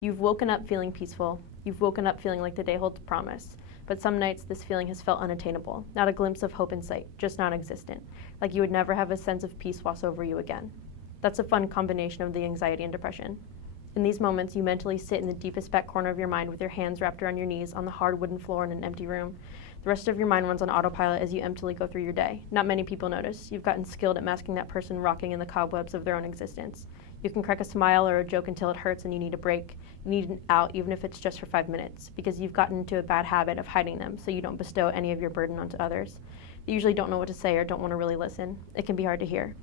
You've woken up feeling peaceful. You've woken up feeling like the day holds promise. But some nights this feeling has felt unattainable, not a glimpse of hope in sight, just non-existent, like you would never have a sense of peace wash over you again. That's a fun combination of the anxiety and depression. In these moments, you mentally sit in the deepest back corner of your mind with your hands wrapped around your knees on the hard wooden floor in an empty room. The rest of your mind runs on autopilot as you emptily go through your day. Not many people notice. You've gotten skilled at masking that person rocking in the cobwebs of their own existence. You can crack a smile or a joke until it hurts and you need a break. You need an out, even if it's just for 5 minutes, because you've gotten into a bad habit of hiding them so you don't bestow any of your burden onto others. They usually don't know what to say or don't want to really listen. It can be hard to hear.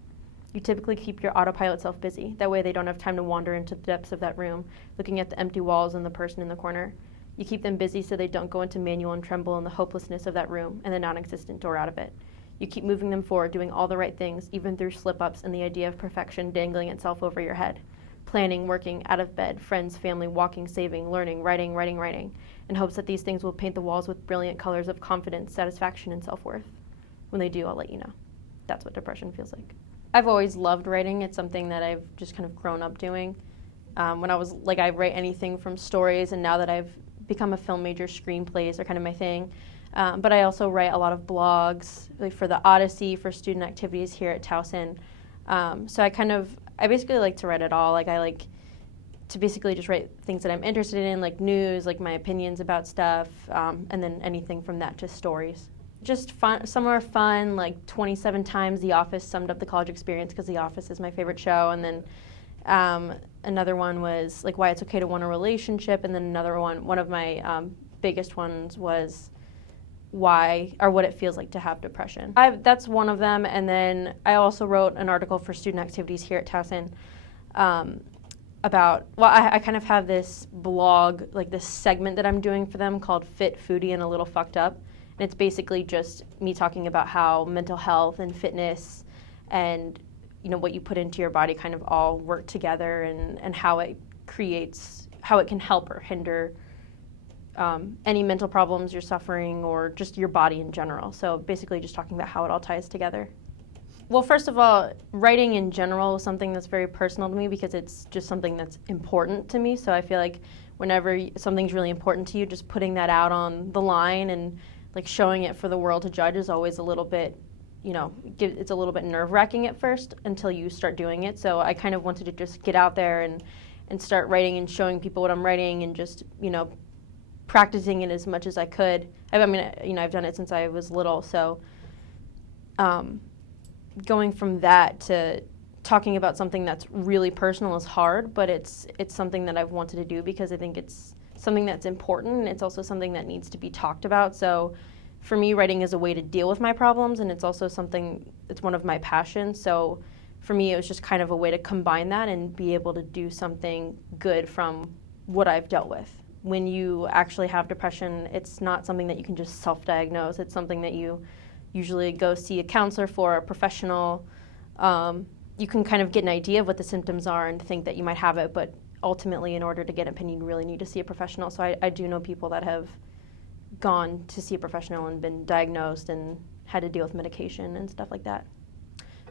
You typically keep your autopilot self busy. That way they don't have time to wander into the depths of that room, looking at the empty walls and the person in the corner. You keep them busy so they don't go into manual and tremble in the hopelessness of that room and the non-existent door out of it. You keep moving them forward, doing all the right things, even through slip-ups and the idea of perfection dangling itself over your head. Planning, working, out of bed, friends, family, walking, saving, learning, writing, in hopes that these things will paint the walls with brilliant colors of confidence, satisfaction, and self-worth. When they do, I'll let you know. That's what depression feels like. I've always loved writing. It's something that I've just kind of grown up doing. When I was, I write anything from stories, and now that I've become a film major, screenplays are kind of my thing. But I also write a lot of blogs, for the Odyssey, for student activities here at Towson. So I basically like to write it all. I like to basically just write things that I'm interested in, like news, like my opinions about stuff, and then anything from that to stories. Just fun, somewhere fun, like 27 times The Office summed up the college experience because The Office is my favorite show. And then another one was like why it's okay to want a relationship. And then another one of my biggest ones was why or what it feels like to have depression. That's one of them. And then I also wrote an article for student activities here at Towson about, I kind of have this blog, like this segment that I'm doing for them called Fit, Foodie, and a Little Fucked Up. And it's basically just me talking about how mental health and fitness and what you put into your body kind of all work together, and how it can help or hinder any mental problems you're suffering or just your body in general. So basically just talking about how it all ties together. Well, first of all, writing in general is something that's very personal to me because it's just something that's important to me. So I feel like whenever something's really important to you, just putting that out on the line and showing it for the world to judge is always a little bit, it's a little bit nerve-wracking at first until you start doing it. So I kind of wanted to just get out there and start writing and showing people what I'm writing and just, practicing it as much as I could. I've done it since I was little. So going from that to talking about something that's really personal is hard, but it's something that I've wanted to do because I think it's something that's important, and it's also something that needs to be talked about. So for me, writing is a way to deal with my problems, and it's also it's one of my passions. So for me, it was just kind of a way to combine that and be able to do something good from what I've dealt with. When you actually have depression, it's not something that you can just self-diagnose. It's something that you usually go see a counselor for, a professional. You can kind of get an idea of what the symptoms are and think that you might have it, but ultimately, in order to get an opinion, you really need to see a professional. So I do know people that have gone to see a professional and been diagnosed and had to deal with medication and stuff like that.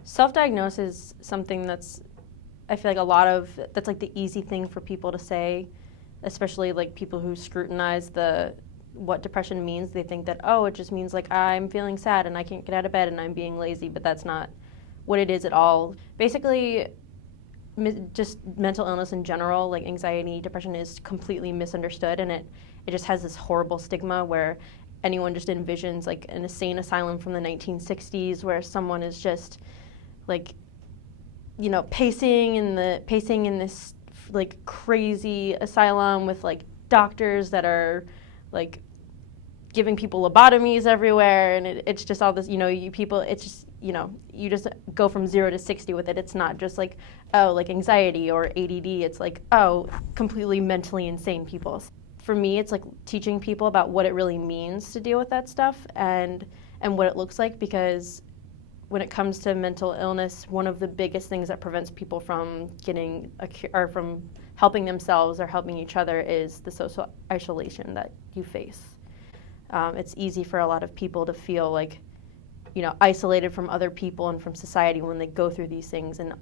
Self-diagnosis is something I feel like that's like the easy thing for people to say, especially like people who scrutinize what depression means. They think that, it just means like I'm feeling sad and I can't get out of bed and I'm being lazy, but that's not what it is at all. Basically, just mental illness in general, like anxiety, depression, is completely misunderstood, and it just has this horrible stigma where anyone just envisions like an insane asylum from the 1960s where someone is just pacing in this like crazy asylum with like doctors that are like giving people lobotomies everywhere, and it's just all this, it's just, you just go from 0 to 60 with it. It's not just like, like anxiety or ADD. It's like, completely mentally insane people. For me, it's like teaching people about what it really means to deal with that stuff and what it looks like, because when it comes to mental illness, one of the biggest things that prevents people from getting a cure or from helping themselves or helping each other is the social isolation that you face. It's easy for a lot of people to feel like isolated from other people and from society when they go through these things. And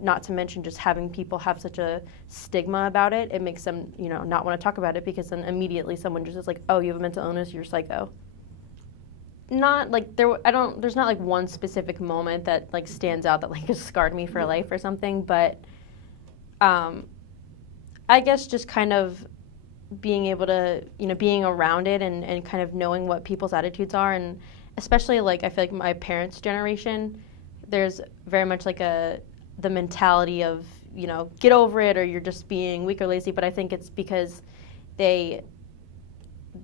not to mention just having people have such a stigma about it, it makes them, not want to talk about it, because then immediately someone just is like, oh, you have a mental illness, you're psycho. Not like there's not like one specific moment that like stands out that like has scarred me for life or something, but I guess just kind of being able to, being around it and kind of knowing what people's attitudes are, and especially like I feel like my parents' generation, there's very much like the mentality of, get over it, or you're just being weak or lazy, but I think it's because they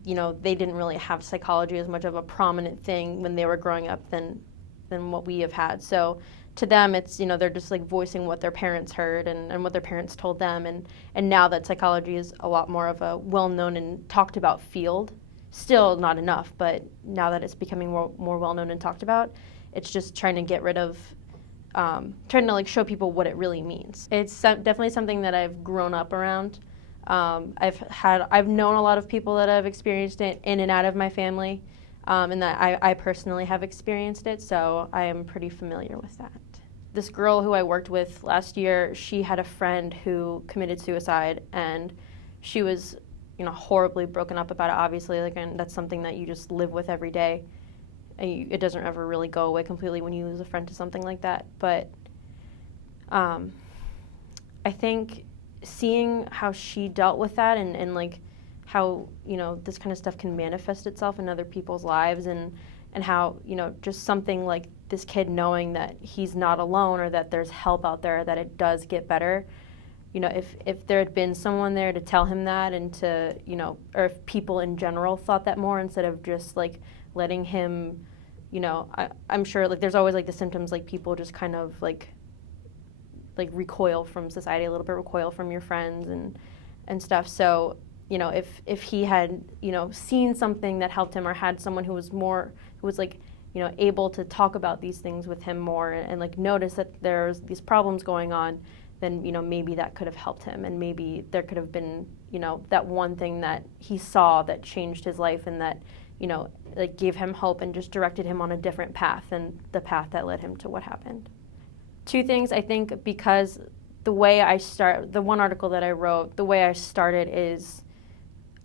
didn't really have psychology as much of a prominent thing when they were growing up than what we have had. So to them, it's, they're just like voicing what their parents heard and what their parents told them. And now that psychology is a lot more of a well-known and talked about field, still not enough, but now that it's becoming more well-known and talked about, it's just trying to get rid of, trying to like show people what it really means. It's definitely something that I've grown up around. I've known a lot of people that have experienced it in and out of my family, and that I personally have experienced it, so I am pretty familiar with that. This girl who I worked with last year, she had a friend who committed suicide, and she was, horribly broken up about it, obviously, and that's something that you just live with every day. And it doesn't ever really go away completely when you lose a friend to something like that, but I think seeing how she dealt with that and like how, this kind of stuff can manifest itself in other people's lives, and how, just something like this kid knowing that he's not alone, or that there's help out there, that it does get better. If there had been someone there to tell him that, and to, or if people in general thought that more, instead of just like letting him, I'm sure like there's always like the symptoms, like people just kind of like recoil from society a little bit, recoil from your friends and stuff. So, if he had, seen something that helped him, or had someone who was like, able to talk about these things with him more, and like notice that there's these problems going on, then, maybe that could have helped him. And maybe there could have been, that one thing that he saw that changed his life, and that, like gave him hope and just directed him on a different path than the path that led him to what happened. Two things, I think, because the way the one article that I wrote, the way I started is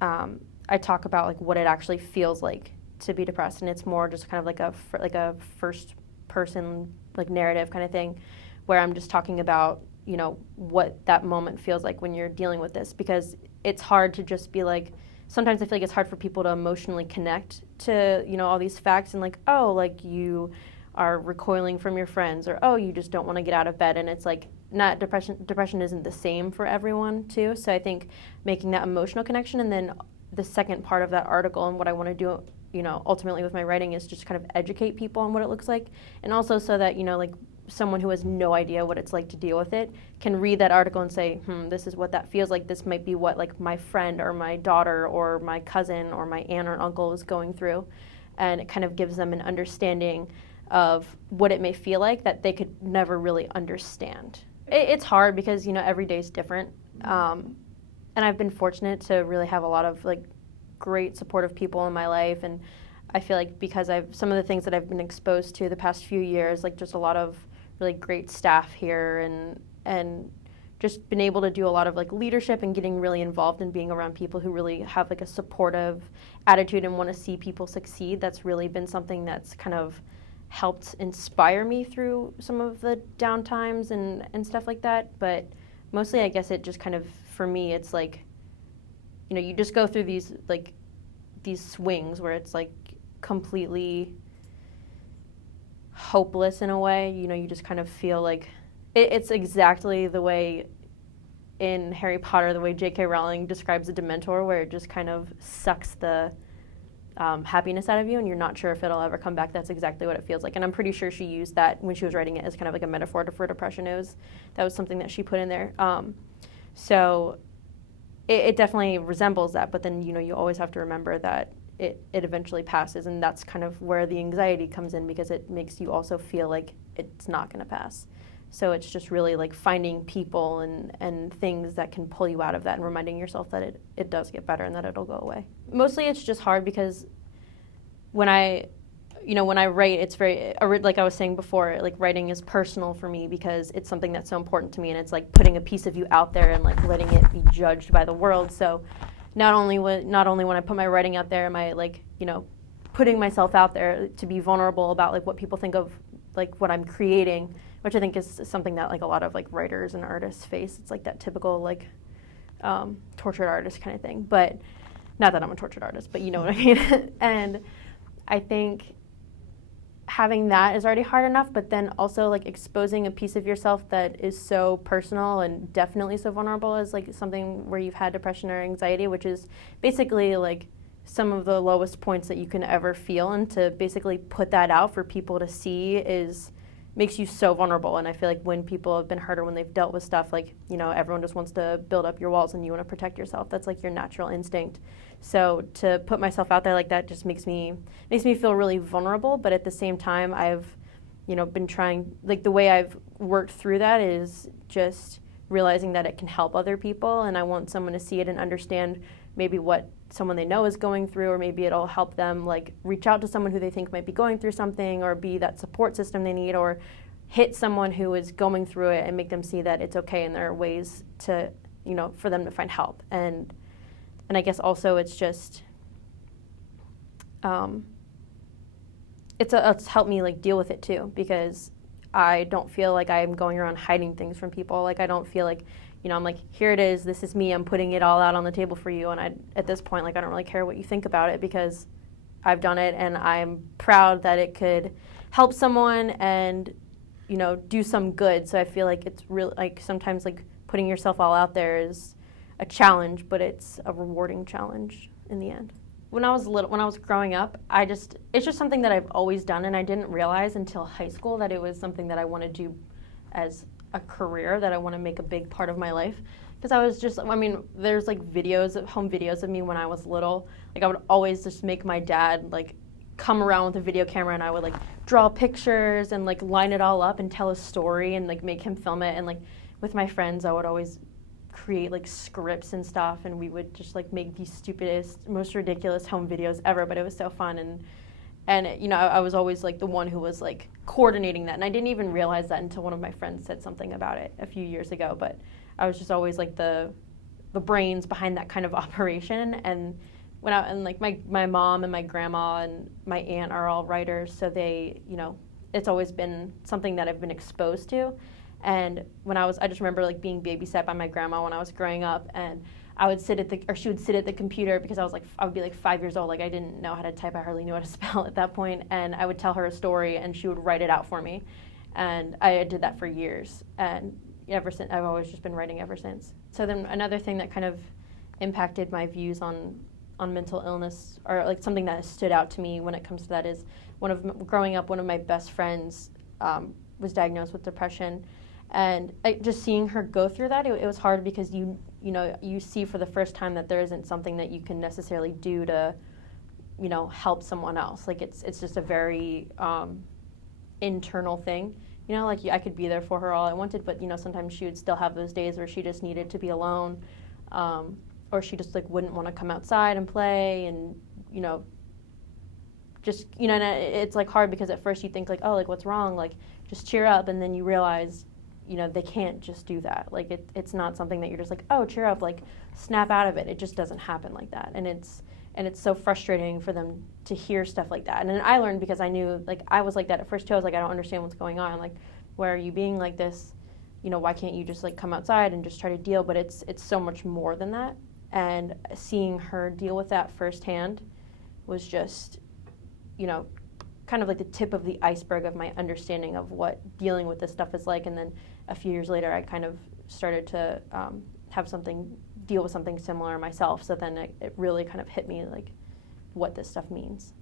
I talk about like what it actually feels like to be depressed, and it's more just kind of like a first person like narrative kind of thing, where I'm just talking about, what that moment feels like when you're dealing with this, because it's hard to just be like, sometimes I feel like it's hard for people to emotionally connect to, all these facts, and like, oh, like you are recoiling from your friends, or oh, you just don't want to get out of bed. And it's like, not depression isn't the same for everyone too. So I think making that emotional connection, and then the second part of that article and what I want to do, ultimately with my writing, is just kind of educate people on what it looks like, and also so that, like someone who has no idea what it's like to deal with it can read that article and say, this is what that feels like. This might be what like my friend or my daughter or my cousin or my aunt or uncle is going through. And it kind of gives them an understanding of what it may feel like that they could never really understand. It's hard because, every day is different. And I've been fortunate to really have a lot of like great supportive people in my life. And I feel like because some of the things that I've been exposed to the past few years, like just a lot of really great staff here, and just been able to do a lot of like leadership and getting really involved in being around people who really have like a supportive attitude and want to see people succeed. That's really been something that's kind of helped inspire me through some of the down times and stuff like that. But mostly I guess it just kind of, for me, it's like, you just go through these swings where it's like completely hopeless in a way. You just kind of feel like it's exactly the way in Harry Potter, the way J.K. Rowling describes a Dementor, where it just kind of sucks the happiness out of you, and you're not sure if it'll ever come back. That's exactly what it feels like. And I'm pretty sure she used that when she was writing it as kind of like a metaphor for depression. That was something that she put in there. So it definitely resembles that, but then, you always have to remember that it eventually passes, and that's kind of where the anxiety comes in, because it makes you also feel like it's not going to pass. So it's just really like finding people and things that can pull you out of that, and reminding yourself that it does get better and that it'll go away. Mostly it's just hard because when I when I write, it's very, like I was saying before, like writing is personal for me because it's something that's so important to me, and it's like putting a piece of you out there and like letting it be judged by the world. So not only when I put my writing out there am I like, putting myself out there to be vulnerable about like what people think of like what I'm creating, which I think is something that like a lot of like writers and artists face. It's like that typical like tortured artist kind of thing. But not that I'm a tortured artist, but you know what I mean. And I think having that is already hard enough, but then also like exposing a piece of yourself that is so personal and definitely so vulnerable as like something where you've had depression or anxiety, which is basically like some of the lowest points that you can ever feel, and to basically put that out for people to see makes you so vulnerable. And I feel like when people have been hurt or when they've dealt with stuff, like, everyone just wants to build up your walls and you want to protect yourself. That's like your natural instinct. So to put myself out there like that just makes me feel really vulnerable. But at the same time, I've, been trying, like the way I've worked through that is just realizing that it can help other people. And I want someone to see it and understand maybe what someone they know is going through, or maybe it'll help them like reach out to someone who they think might be going through something, or be that support system they need, or hit someone who is going through it and make them see that it's okay and there are ways to, for them to find help. And I guess also it's just, it's helped me like deal with it too, because I don't feel like I'm going around hiding things from people. Like I don't feel like, I'm like, here it is, this is me, I'm putting it all out on the table for you. And at this point, like, I don't really care what you think about it, because I've done it and I'm proud that it could help someone and, do some good. So I feel like it's really, like, sometimes, like, putting yourself all out there is a challenge, but it's a rewarding challenge in the end. When I was growing up, it's just something that I've always done, and I didn't realize until high school that it was something that I want to do as a career, that I want to make a big part of my life. Because I was just, there's like home videos of me when I was little. Like I would always just make my dad like come around with a video camera, and I would like draw pictures and like line it all up and tell a story and like make him film it. And like with my friends, I would always create like scripts and stuff, and we would just like make these stupidest, most ridiculous home videos ever, but it was so fun. And I was always like the one who was like coordinating that, and I didn't even realize that until one of my friends said something about it a few years ago. But I was just always like the brains behind that kind of operation. And like my mom and my grandma and my aunt are all writers, so they, it's always been something that I've been exposed to. And I just remember like being babysat by my grandma when I was growing up, and she would sit at the computer, because I would be like 5 years old. Like I didn't know how to type. I hardly knew how to spell at that point. And I would tell her a story and she would write it out for me. And I did that for years. And ever since, I've always just been writing ever since. So then another thing that kind of impacted my views on mental illness, or like something that stood out to me when it comes to that, is growing up, one of my best friends was diagnosed with depression. And just seeing her go through that, it was hard, because you see for the first time that there isn't something that you can necessarily do to, help someone else. Like it's just a very internal thing. Like I could be there for her all I wanted, but sometimes she would still have those days where she just needed to be alone, or she just like wouldn't want to come outside and play, and just and it's like hard, because at first you think like, oh, like what's wrong? Like just cheer up, and then you realize they can't just do that. Like it's not something that you're just like, oh, cheer up, like snap out of it. It just doesn't happen like that. And it's so frustrating for them to hear stuff like that. And then I learned, because I knew, like I was like that at first too. I was like, I don't understand what's going on. Like, why are you being like this? Why can't you just like come outside and just try to deal? But it's so much more than that. And seeing her deal with that firsthand was just, kind of like the tip of the iceberg of my understanding of what dealing with this stuff is like. And then a few years later, I kind of started to deal with something similar myself. So then it really kind of hit me like what this stuff means.